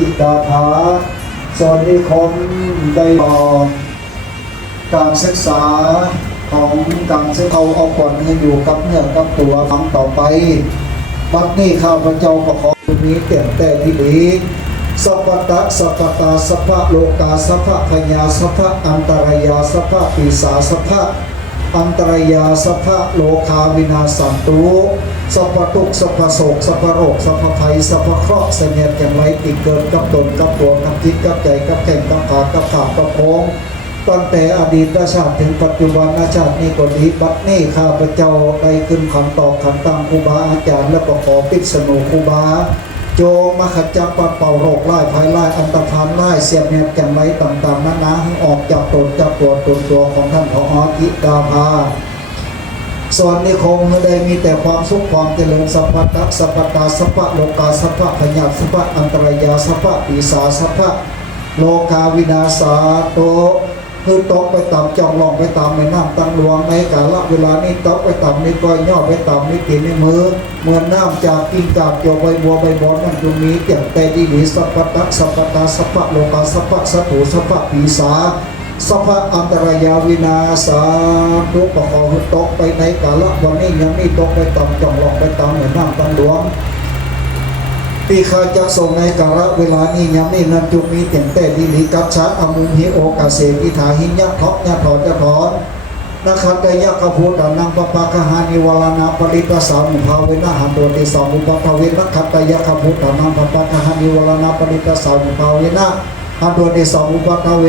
กิดาภาส่วนนิคมได้ต่อการศึกษาของการศึกเขาเอาก่อนเงินอยู่กับเนื้อกับตัวครั้งต่อไปบัดนี้ข้าพเจ้าก็ขอมีเต็มแต่ที่ดีสัพพตะสัพพตาสัพพะโลกาสัพพพญาสัพพะอันตรายาสัพพะปีสาสัพพ อันตรายาสัพพะโลคาวินาสันตุสัพพทุกสัพพโศกสัพพโรคสัพพภัยสัพพเคราะห์เสนียดอย่างไรติดเกิดกับตนกับตัวกับจิตกับใจกับแข่งกับขากับขากับโค้งตั้งแต่อดีตชาติถึงปัจจุบันชาตินี้ก็ดีบัดนี้ข้าพเจ้าได้ขึ้นขันตอกขันตั้งครูบาอาจารย์แล้วก็ขอปิดสนุครูบา โจมขจับปัดเป่าโรคไล่ภัยไล่อันตรพานไล่เสียบแนบแก่งไรต่างๆนั้นนะออกจากตนจากตัวตนตัวของท่านพอกิกาภาส่วนนิคมไม่ได้มีแต่ความสุขความเจริญสัพพะตักสัพพตาสัพพะโลกาสัพพะพญาสัพพะอันตรายาสัพพะปีสาสัพพะโลกาวินาศาโต คือตกไปตามจองลองไปตามในน้ำตั้งหลวงในกาลเวลานี้ตกไปตามในก้อยย่อไปตามในตีนในมือเหมือนน้ำจากกิ่งกาบเกี่ยวใบบัวใบบอนนั่นตรงนี้เตี่ยแต่ดีดีสัพพะตักสัพพะตาสัพพะโลกาสัพพะสัตถุสัพพะปีสาสัพพอันตรายาวินาศาทุกประกอบตกไปในกาลวันนี้ยังนี่ตกไปต่ำจองลอกไปตามเหมือนน้ำตั้งหลวง ปีข้าจักส่งในกาละเวลานี้ยังนี่นันจุมีเต็มแต่ดีลีกัจฉาอมุมหิโอกาเสกิถาหิยะทาะยะถอนจะถอนนะครับกายะกะพูดานังปปะกะหานิวลานาปริตาสามุภาเวนะหันโดติสามุปภาเวนะขัตตายะกะพูดานังปปะกะหานิวลานาปริตาสามุภาเวนะหันโดติสามุปภาเว